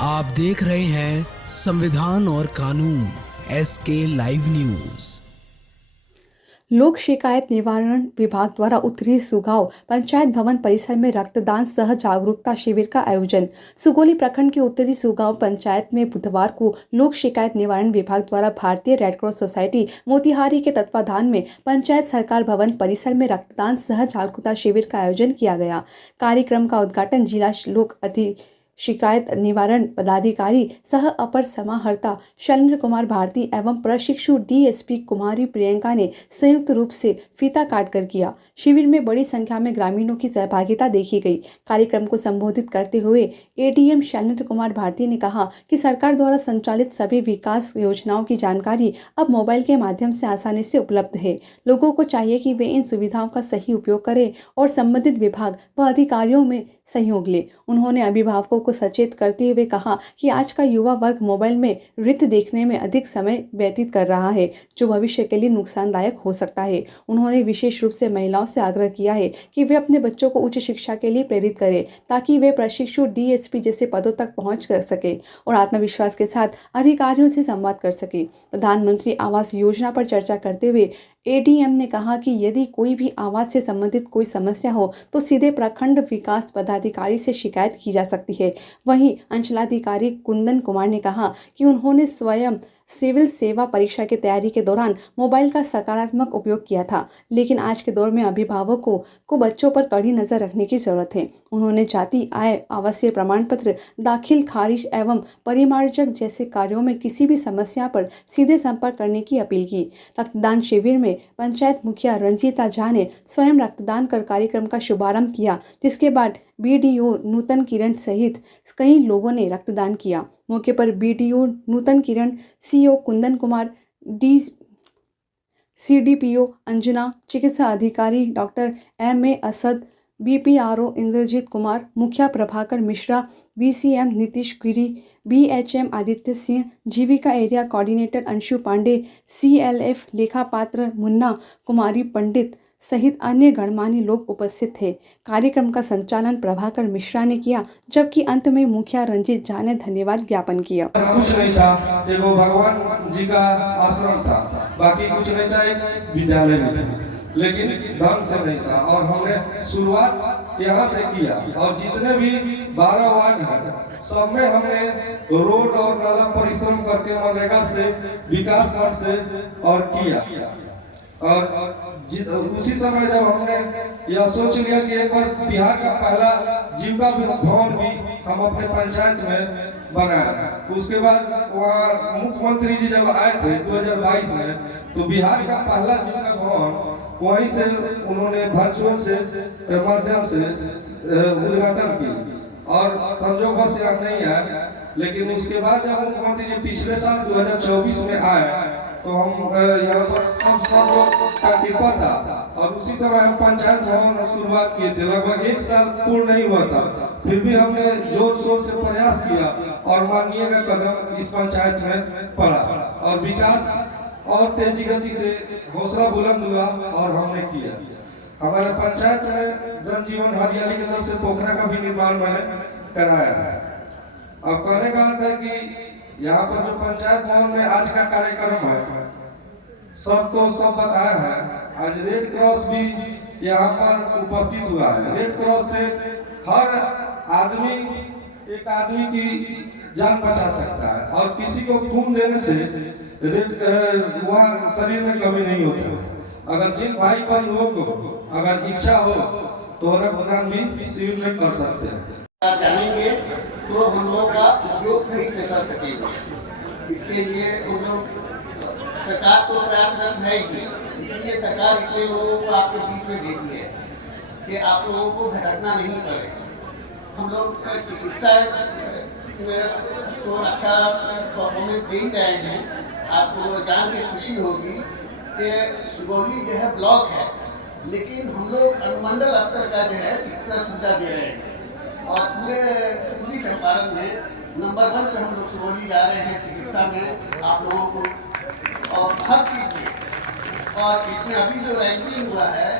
आप देख रहे हैं संविधान और कानून SK लाइव न्यूज। लोक शिकायत निवारण विभाग द्वारा उत्तरी सुगांव पंचायत भवन परिसर में रक्तदान सह जागरूकता शिविर का आयोजन। सुगोली प्रखंड के उत्तरी सुगांव पंचायत में बुधवार को लोक शिकायत निवारण विभाग द्वारा भारतीय रेड क्रॉस सोसाइटी मोतिहारी के तत्वाधान में पंचायत सरकार भवन परिसर में रक्तदान सह जागरूकता शिविर का आयोजन किया गया। कार्यक्रम का उद्घाटन जिला लोक शिकायत निवारण पदाधिकारी सह अपर समाहर्ता शैलेंद्र कुमार भारती एवं प्रशिक्षु DSP कुमारी प्रियंका ने संयुक्त रूप से फीता काट कर किया। शिविर में बड़ी संख्या में ग्रामीणों की सहभागिता देखी गई। कार्यक्रम को संबोधित करते हुए ADM शैलेंद्र कुमार भारती ने कहा कि सरकार द्वारा संचालित सभी विकास योजनाओं की जानकारी अब मोबाइल के माध्यम से आसानी से उपलब्ध है। लोगों को चाहिए कि वे इन सुविधाओं का सही उपयोग करें और संबंधित विभाग व अधिकारियों में सहयोग ले। उन्होंने अभिभावकों को सचेत करते हुए कहा कि आज का युवा वर्ग मोबाइल में नृत्य देखने में अधिक समय व्यतीत कर रहा है, जो भविष्य के लिए नुकसानदायक हो सकता है। उन्होंने विशेष रूप से महिलाओं से आग्रह किया है कि वे अपने बच्चों को उच्च शिक्षा के लिए प्रेरित करें, ताकि वे प्रशिक्षु DSP जैसे पदों तक पहुंच कर सके और आत्मविश्वास के साथ अधिकारियों से संवाद कर सके। प्रधानमंत्री आवास योजना पर चर्चा करते हुए ADM ने कहा कि यदि कोई भी आवास से संबंधित कोई समस्या हो तो सीधे प्रखंड विकास पदाधिकारी से शिकायत की जा सकती है। वहीं अंचलाधिकारी कुंदन कुमार ने कहा कि उन्होंने स्वयं सिविल सेवा परीक्षा की तैयारी के दौरान मोबाइल का सकारात्मक उपयोग किया था, लेकिन आज के दौर में अभिभावकों को बच्चों पर कड़ी नजर रखने की जरूरत है। उन्होंने जाति, आय, आवासीय प्रमाण पत्र दाखिल खारिज एवं परिमार्जक जैसे कार्यों में किसी भी समस्या पर सीधे संपर्क करने की अपील की। रक्तदान शिविर में पंचायत मुखिया रंजीता झा ने स्वयं रक्तदान कर कार्यक्रम का शुभारंभ किया, जिसके बाद BDO नूतन किरण सहित कई लोगों ने रक्तदान किया। मौके पर BDO नूतन किरण, CO कुंदन कुमार, CDPO अंजना, चिकित्सा अधिकारी doctor MA Asad, BPRO Indrajit Kumar, मुखिया Prabhakar Mishra, BCM Nitish Giri, BHM Aditya Singh, Jeevika area coordinator Anshu Pandey, CLF लेखा पात्र मुन्ना, कुमारी पंडित सहित अन्य गणमान्य लोग उपस्थित थे। कार्यक्रम का संचालन प्रभाकर मिश्रा ने किया, जबकि अंत में मुखिया रंजीत झा ने धन्यवाद ज्ञापन किया। कुछ नहीं था, एगो भगवान जी का आश्रम था, बाकी कुछ नहीं था, एक विद्यालय में, लेकिन ढंग से नहीं था। और हमने शुरुआत यहाँ से किया और जितने भी 12 वार्ड हैं सब में हमने रोड और नाला परिश्रम करके मनरेगा से, विकास फंड से और किया। और उसी समय जब हमने यह सोच लिया कि एक बार बिहार का पहला जीविका भवन भी हम अपने पंचायत में बनाए, उसके बाद वहाँ मुख्यमंत्री जी जब आए थे 2022 में, तो बिहार का पहला जीविका भवन वहीं से उन्होंने वर्चुअल से माध्यम से उद्घाटन किया और संजोगवश यहाँ नहीं है। लेकिन उसके बाद जब मुख्यमंत्री जी पिछले साल 2024 में आए तो हम यहाँ पर सब लोग का कृपा था और उसी समय हम पंचायत भवन शुरुआत किए थे। लगभग 1 साल पूर्ण नहीं हुआ था, फिर भी हमने जोर शोर से प्रयास किया और माननीय का कदम इस पंचायत में पड़ा और विकास और तेजी गति से हौसला बुलंद हुआ और हमने किया। हमारे पंचायत में जन जीवन हरियाली की तरफ से पोखरा का भी निर्माण मैंने कराया है। अब कहने का अर्थ है कि यहाँ पर जो पंचायत भवन में आज का कार्यक्रम है सब बताया है। आज रेड क्रॉस भी यहाँ पर उपस्थित हुआ है। रेड क्रॉस से हर आदमी एक आदमी की जान बचा सकता है और किसी को खून देने से वहाँ शरीर में कमी नहीं होती। अगर जिन भाई बहन लोगों को अगर इच्छा हो तो रक्तदान भी शिविर में कर सकते हैं। जानेंगे तो हम लोग का उपयोग सही से कर सकेंगे। इसके लिए हम लोग सरकार तो प्रयासरत है ही, इसलिए सरकार इतने लोगों को आपके बीच में भेजी है कि आप लोगों को भटकना नहीं पड़े। हम लोग चिकित्सा को अच्छा परफॉर्मेंस दे रहे हैं। आपको जान के खुशी होगी कि सुगौली जो है ब्लॉक है, लेकिन हम लोग अनुमंडल स्तर का जो है चिकित्सा सुविधा दे रहे हैं और पूरी चंपारण में नंबर 1 पे हम लोग सुगौली जा रहे हैं चिकित्सा में आप लोगों को और हर चीज़ में। और इसमें अभी जो रैंकिंग हुआ है,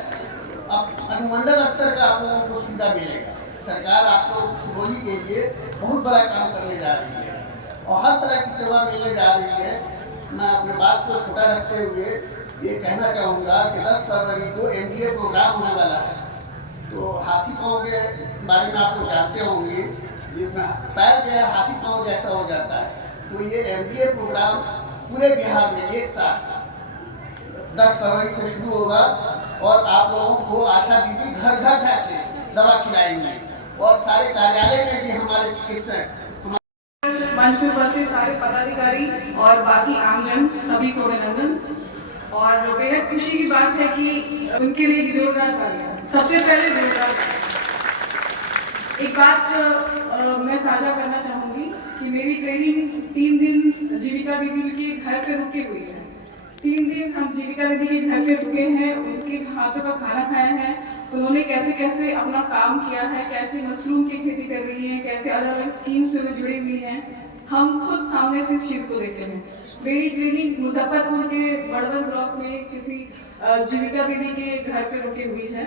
अब अनुमंडल स्तर का आप लोगों को सुविधा मिलेगा। सरकार आपको सुगौली के लिए बहुत बड़ा काम करने जा रही है और हर तरह की सेवा मिलने जा रही है। मैं अपने बात को छोटा रखते हुए ये कहना चाहूँगा कि 10 फरवरी को MBA प्रोग्राम होने वाला है। तो हाथी पाँव के बारे में आप लोग जानते होंगे, जिसमें पैर जो है हाथी पाँव जैसा हो जाता है। तो ये MBA प्रोग्राम पूरे बिहार में एक साथ 10 फरवरी से शुरू होगा और आप लोगों को आशा दीदी घर घर जाके दवा खिलाएंगे और सारे कार्यालय में भी हमारे चिकित्सक मंच में उपस्थित सारे पदाधिकारी और बाकी आमजन सभी को अभिनंदन। और बेहद खुशी की बात है कि उनके लिए एक जोरदार तालियां। सबसे पहले जोरदार एक बात मैं साझा करना चाहूँगी कि मेरी ट्रेनिंग 3 दिन जीविका दीदी के घर पे रुके हुई है। 3 दिन हम जीविका दीदी के घर पे रुके हैं, उनके हाथों का खाना खाया है। उन्होंने कैसे कैसे अपना काम किया है, कैसे मशरूम की खेती कर रही है, कैसे अलग अलग स्कीम्स में जुड़ी हुई हैं, हम खुद सामने से इस चीज़ को देखे हैं। मेरी ट्रेनिंग मुजफ्फरपुर के बड़वन ब्लॉक में किसी जीविका दीदी के घर पे रुकी हुई है।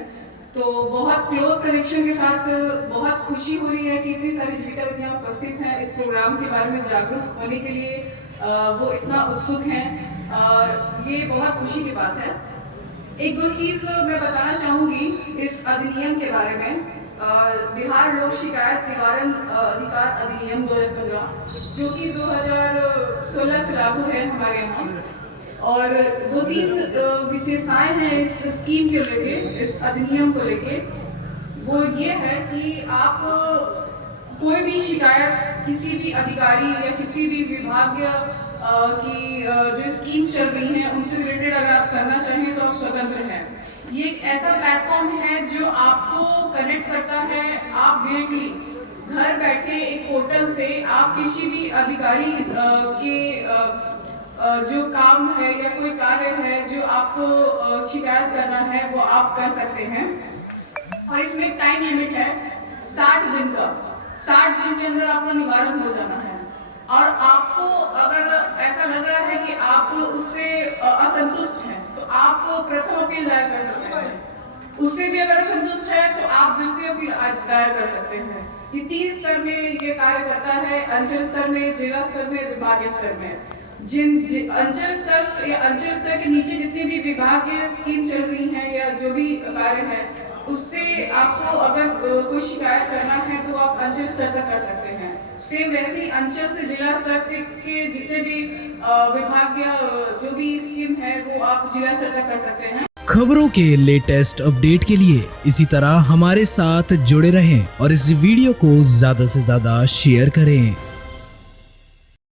तो बहुत क्लोज कनेक्शन के साथ बहुत खुशी हो रही है कि इतनी सारी जीविका दीदियाँ उपस्थित हैं इस प्रोग्राम के बारे में जागरूक होने के लिए। वो इतना उत्सुक हैं, ये बहुत खुशी की बात है। एक दो चीज़ मैं बताना चाहूँगी इस अधिनियम के बारे में। बिहार लोक शिकायत निवारण अधिकार अधिनियम 2015 जो कि 2016 से लागू है हमारे यहाँ, और 2-3 विशेषताएं हैं इस स्कीम के लेके, इस अधिनियम को लेके। वो ये है कि आप कोई भी शिकायत किसी भी अधिकारी या किसी भी विभाग की जो स्कीम चल रही हैं उनसे रिलेटेड अगर आप करना चाहें तो आप स्वतंत्र हैं। ये एक ऐसा प्लेटफॉर्म है जो आपको कनेक्ट करता है। आप डायरेक्टली घर बैठे एक पोर्टल से आप किसी भी अधिकारी के जो काम है या कोई कार्य है जो आपको शिकायत करना है वो आप कर सकते हैं। और इसमें एक टाइम लिमिट है 60 दिन का। 60 दिन के अंदर आपका निवारण हो जाना है। और आपको अगर ऐसा लग रहा है कि आप उससे असंतुष्ट हैं तो आप प्रथम अपील दायर कर सकते हैं। उससे भी अगर असंतुष्ट है तो आप द्वितीय अपील दायर कर सकते हैं। ये 3 स्तर में ये कार्य करता है, अंचल स्तर में, जिला स्तर में, विभागीय स्तर में। अंचल स्तर के नीचे जितनी भी विभागीय स्कीम चल रही हैं या जो भी कार्य है उससे आपको अगर कोई शिकायत करना है तो आप अंचल स्तर तक कर सकते हैं। सेम वैसे ही अंचल से जिला स्तर के जितने भी विभागीय जो भी स्कीम है वो आप जिला स्तर तक कर सकते हैं। खबरों के लेटेस्ट अपडेट के लिए इसी तरह हमारे साथ जुड़े रहें और इस वीडियो को ज्यादा से ज्यादा शेयर करें।